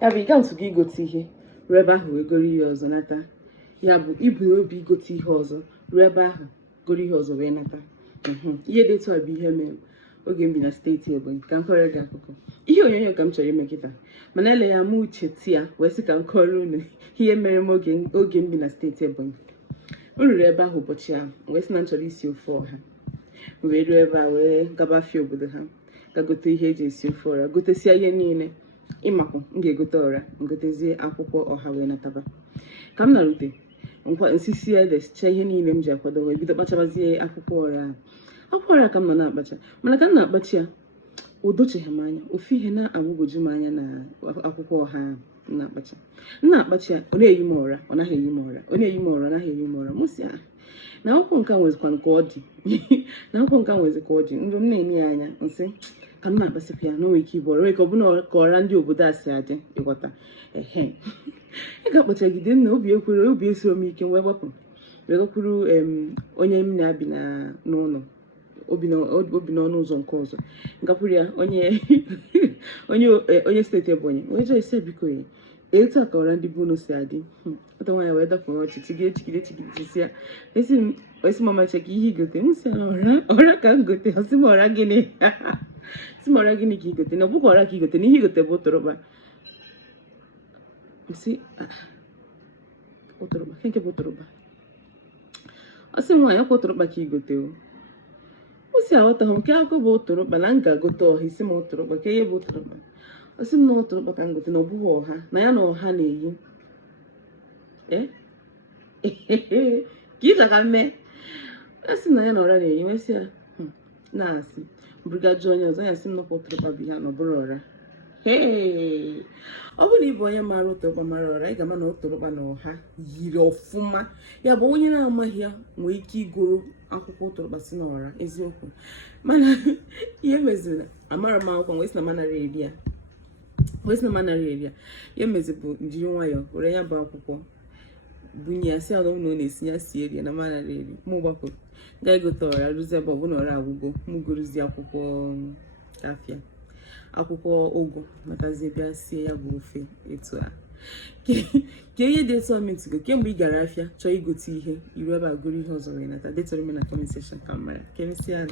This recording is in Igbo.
ya bụ ị ga nsụga igote ihe ruo ebe ahụ wee goro ihe ọzọ nata. Ya bụ ibu obi igote ihe ọzọ ruo ebe ahụ goro ihe ọzọ wee nata. Ihe dị etu a bụ ihe mere oge m bi na steeti Ebonyi. Ka m kọrọ gị akụkọ ihe onyonyo ka m chọrọ ime kịta, mana ele ya mụ uche tia wee sị ka m kọrọ unu ihe mere m oge m bi na steeti Ebonyi. M ruru ebe ahụ ụbọchị ahụ wee sị na m chọrọ isi ofe ọha. M wee ruo ebe a wee gaba afịa obodo ha ga gote ihe eji esi ofe ọra, gotesia ihe niile ịmakwa m ga-egote ọra, ngotezie akwụkwọ ọha wee nataba. Ka m na-rute nsisi ede sicha ihe niile m ji akwado wee bido kpachabazie akwụkwọ ọra ahụ. Akwụkwọ ọra ka m nọ na-akpacha, mana ka m na-akpacha ya o docheghị m anya, ofu ihe na-agbagwoju m anya na akwụkwọ ọha ahụ m na-akpacha. M na-akpacha ya ọ na-eyi m ọra, ọ naghị eyi m ọra, ọ na-eyi m ọra, ọ naghị eyi m ọra. M si na akwụkwọ nke a nwezikwa nke ọ dị na akwụkwọ nke a nwezi ka ọ dị. Ndụ m na-enye ya anya nsị ka m na-akpasịpụ ya na onwe ike ịbụ ọra, nwere ka ọ bụ ka ọra ndị obodo a si adị ịghọta. Ị ga-akpachagide na obi ekwere, obi esiro m ike wee gbapụ wee gakwuru onye m na-abi n'ụlọ, obi n'ọnụ ụzọ nke ọzọ. Ngakwuru ya onye steeti Ebonyi wee jụọ ise biko ya etu a ka ọra ndị bụ unu si adị. Ọta nwaanyị wee dapụ ọchị chigide ya esi mama cheka ihe igote. M si ọra ka m gote. Ọ sị m ọra gịnị? Si m ọra gịnị ka igote? Na ọ bụghị ọra ka igote, na ihe igote bụ ụtụrụkpa. M si ụtụrụkpa nke bụ ụtụrụkpa. Ọ sị nwaanyị ọkwa ụtụrụkpa ka igote o. O si aghọtaghị nke akụkọ bụ ụtụrụkpa na m ga-agote ọha. Isi m ụtụrụkpa ka ihe bụ ụtụrụkpa. Ọ sị m na ụtụrụkpa ka m gote, na ọ bụghị ọha, na ya na ọha na-eyi. Ka ịza ka mme a sị na ya na ọra na-eyi. Wee sị ya na-asị mbụrụgajụ onye ọzọ ya sị m nọkwa ụtụrụkpa bụ ihe na ọ bụrụ ọra. Ọ bụrụ na ị bụ onye maara ụtụrụkpa mara ọra, ị ga-ama na ụtụrụkpa na ọha yiri ọfụma. Ya bụ onye na-amaghị ya nwee ike igoro akwụkwọ ụtụrụkpa si n'ọra, eziokwu. Mana ihe meziri amara m akwụkwọ wee sị na manara eri ya, ihe mezi bụ njiri nwayọọ were ya bụ akwụkwọ bunye ya si ala ụlọ na-esi ya si eri ya na manara eri. Mụ gbapụrụ gaa igote ọra, rụzie ebe ọ bụla ọra agwụgo. M gorozie akwụkwọ afịa, akwụkwọ ụgụ, matazie bịa sie ya bụ ofe etu a. Ka ihe dị etu ọmịntịgo kemgbe ị gara afịa chọọ igote ihe iru ebe a goro ihe ọzọ wee nata. Detọrọ m na comment section ka m mara. Kemesịa.